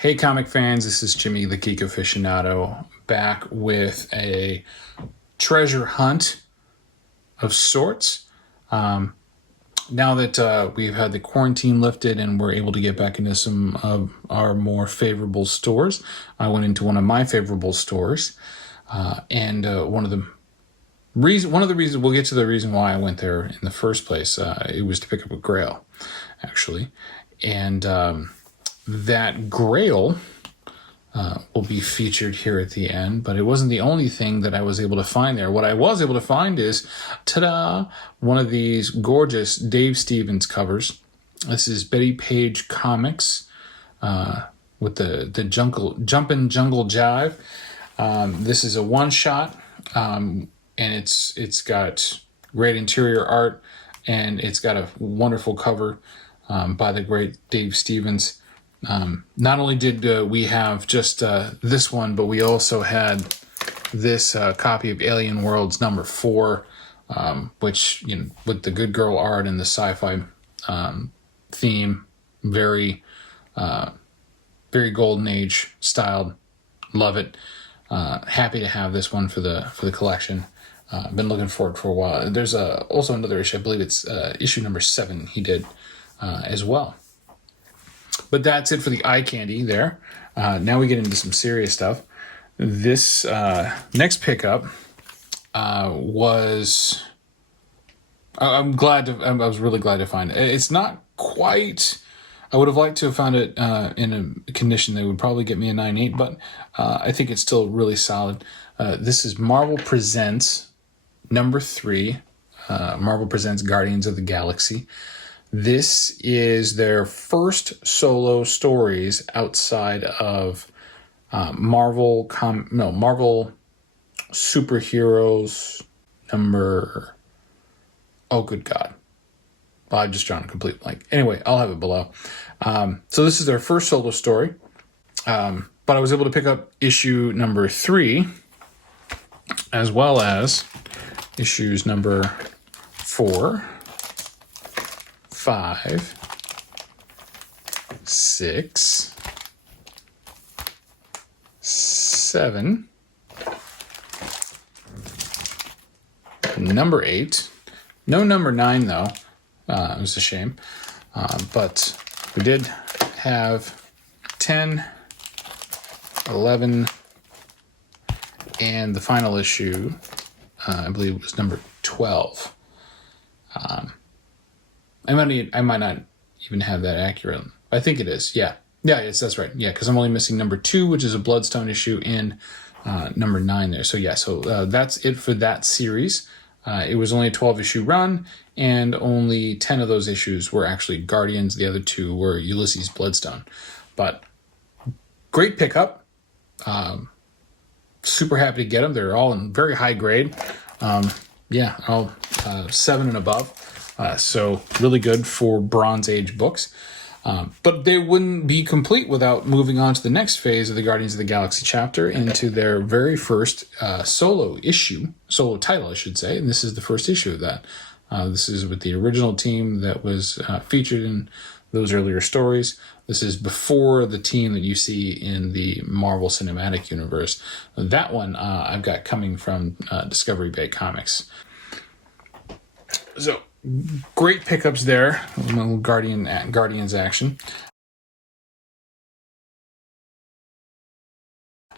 Hey comic fans, this is Jimmy the Geek Aficionado back with a treasure hunt of sorts. Now that we've had the quarantine lifted and we're able to get back into some of our more favorable stores, I went into one of my favorable stores, and one of the reasons we'll get to the reason why I went there in the first place. It was to pick up a Grail, actually, and that Grail will be featured here at the end, but it wasn't the only thing that I was able to find there. What I was able to find is, ta-da, one of these gorgeous Dave Stevens covers. This is Betty Page Comics with the Jumpin' Jungle Jive. This is a one-shot, and it's got great interior art, and it's got a wonderful cover by the great Dave Stevens. Not only did we have just this one, but we also had this copy of Alien Worlds number 4, which, with the good girl art and the sci-fi theme, very golden age styled. Love it. Happy to have this one for the collection. Been looking forward for a while. There's also another issue. I believe it's issue number 7 he did as well. But that's it for the eye candy there. Now we get into some serious stuff. This next pickup was... I was really glad to find it. It's not quite... I would have liked to have found it in a condition that would probably get me a 9.8, but I think it's still really solid. This is Marvel Presents number 3. Marvel Presents Guardians of the Galaxy. This is their first solo stories outside of Marvel Superheroes number... Oh, good God. Well, I just drawn a complete blank. Anyway, I'll have it below. So this is their first solo story. But I was able to pick up issue number 3, as well as issues number 4, 5, 6, 7, number 8. No number 9, though. It was a shame. But we did have 10, 11, and the final issue, I believe, was number 12. I might not even have that accurate. I think it is. Yeah, that's right. Yeah, because I'm only missing number 2, which is a Bloodstone issue, and number 9 there. So yeah, that's it for that series. It was only a 12-issue run, and only 10 of those issues were actually Guardians. The other 2 were Ulysses Bloodstone. But great pickup. Super happy to get them. They're all in very high grade. All 7 and above. So really good for Bronze Age books. But they wouldn't be complete without moving on to the next phase of the Guardians of the Galaxy chapter, into their very first solo title, I should say. And this is the first issue of that. This is with the original team that was featured in those earlier stories. This is before the team that you see in the Marvel Cinematic Universe. That one I've got coming from Discovery Bay Comics. So, great pickups there. A little Guardians action.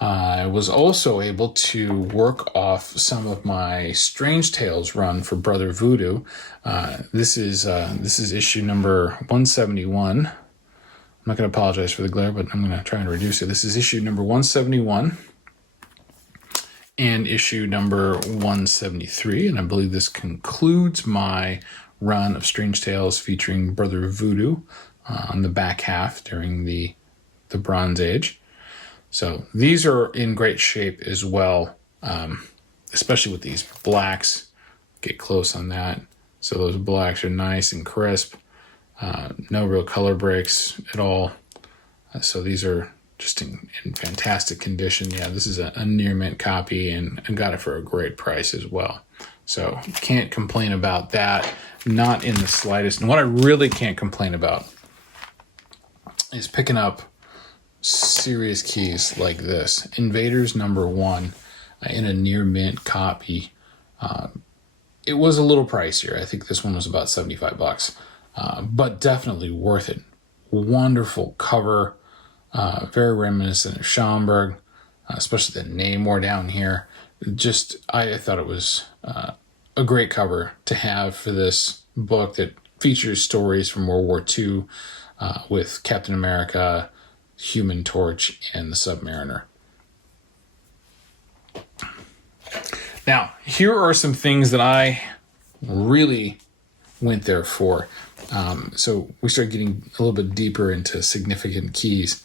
I was also able to work off some of my Strange Tales run for Brother Voodoo. This is issue number 171. I'm not going to apologize for the glare, but I'm going to try and reduce it. This is issue number 171 and issue number 173, and I believe this concludes my run of Strange Tales featuring Brother Voodoo on the back half during the Bronze Age. So these are in great shape as well, especially with these blacks. Get close on that. So those blacks are nice and crisp. No real color breaks at all. So these are just in fantastic condition. Yeah, this is a near mint copy, and I got it for a great price as well. So can't complain about that, not in the slightest. And what I really can't complain about is picking up serious keys like this. Invaders #1 in a near mint copy. It was a little pricier. I think this one was about $75, but definitely worth it. Wonderful cover, very reminiscent of Schomburg, especially the Namor down here. I thought it was a great cover to have for this book that features stories from World War II with Captain America, Human Torch, and the Submariner. Now, here are some things that I really went there for. So we start getting a little bit deeper into significant keys.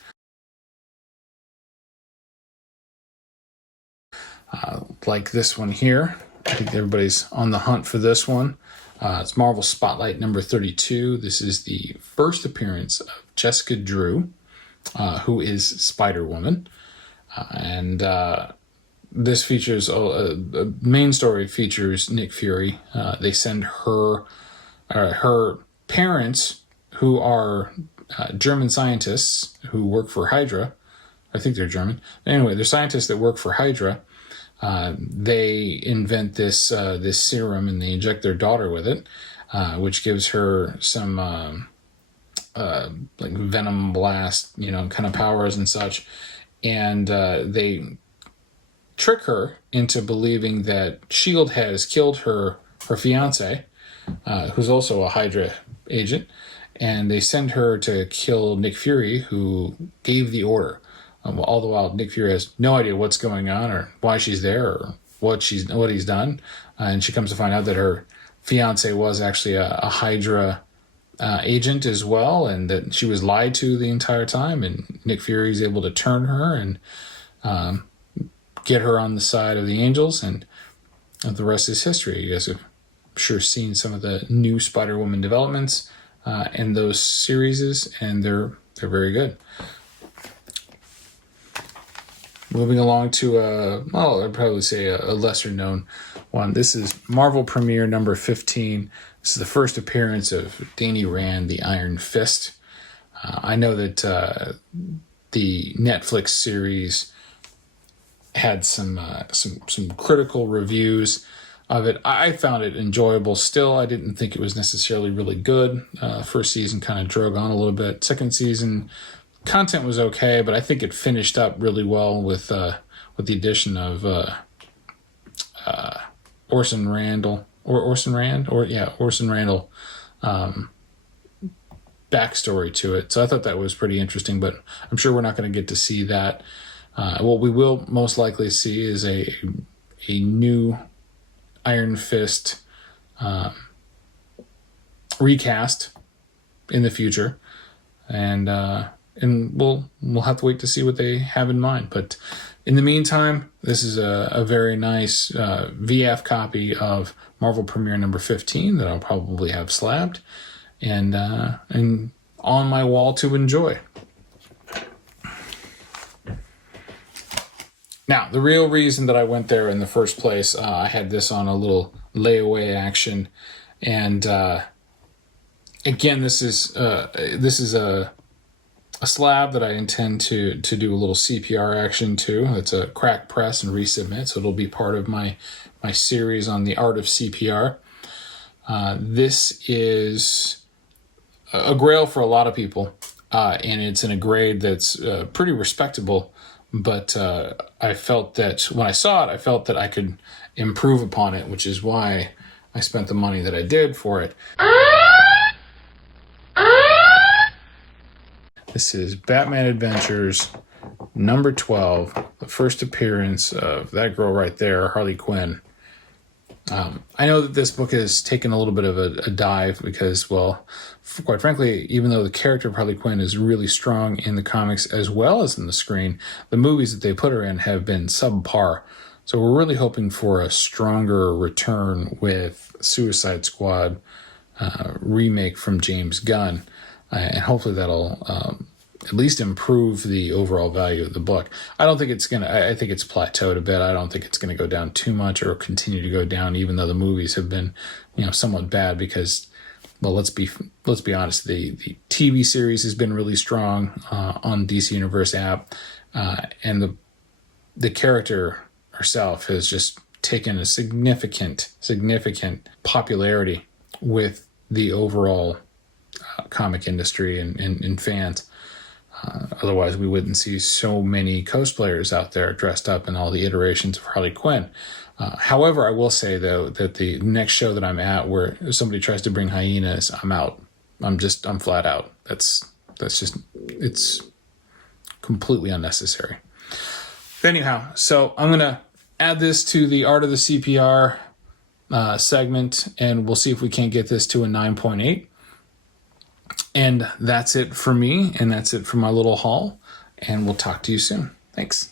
Like this one here. I think everybody's on the hunt for this one. It's Marvel Spotlight #32. This is the first appearance of Jessica Drew, who is Spider-Woman. And this features a main story features Nick Fury. They send her parents, who are German scientists who work for Hydra. I think they're German. Anyway, they're scientists that work for Hydra. They invent this serum and they inject their daughter with it, which gives her some like venom blast, kind of powers and such. And they trick her into believing that S.H.I.E.L.D. has killed her fiance, who's also a Hydra agent, and they send her to kill Nick Fury, who gave the order. All the while, Nick Fury has no idea what's going on or why she's there or what he's done, and she comes to find out that her fiance was actually a Hydra agent as well, and that she was lied to the entire time. And Nick Fury is able to turn her and get her on the side of the Angels, and the rest is history. You guys have sure seen some of the new Spider-Woman developments in those series, and they're very good. Moving along to I'd probably say a lesser known one. This is Marvel Premiere #15. This is the first appearance of Danny Rand, the Iron Fist. I know that the Netflix series had some critical reviews of it. I found it enjoyable still. I didn't think it was necessarily really good. First season kind of drug on a little bit. Second season, content was okay, but I think it finished up really well with the addition of Orson Randall backstory to it. So I thought that was pretty interesting, but I'm sure we're not going to get to see that. What we will most likely see is a new Iron Fist recast in the future, and we'll have to wait to see what they have in mind. But in the meantime, this is a very nice VF copy of Marvel Premiere #15 that I'll probably have slabbed and on my wall to enjoy. Now, the real reason that I went there in the first place, I had this on a little layaway action, and again, this is a slab that I intend to do a little CPR action to. It's a crack press and resubmit, so it'll be part of my series on the art of CPR. This is a grail for a lot of people, and it's in a grade that's pretty respectable. But I felt that when I saw it, I felt that I could improve upon it, which is why I spent the money that I did for it. This is Batman Adventures #12, the first appearance of that girl right there, Harley Quinn. I know that this book has taken a little bit of a dive because, well, quite frankly, even though the character of Harley Quinn is really strong in the comics as well as in the screen, the movies that they put her in have been subpar. So we're really hoping for a stronger return with Suicide Squad remake from James Gunn, and hopefully that'll at least improve the overall value of the book. I don't think it's I think it's plateaued a bit. I don't think it's going to go down too much or continue to go down, even though the movies have been, somewhat bad, because well, let's be honest. The TV series has been really strong on DC Universe app, and the character herself has just taken a significant popularity with the overall comic industry and fans. Otherwise, we wouldn't see so many cosplayers out there dressed up in all the iterations of Harley Quinn. However, I will say, though, that the next show that I'm at where somebody tries to bring hyenas, I'm out. I'm flat out. That's just, it's completely unnecessary. Anyhow, so I'm going to add this to the Art of the CPR segment, and we'll see if we can't get this to a 9.8. And that's it for me, and that's it for my little haul, and we'll talk to you soon. Thanks.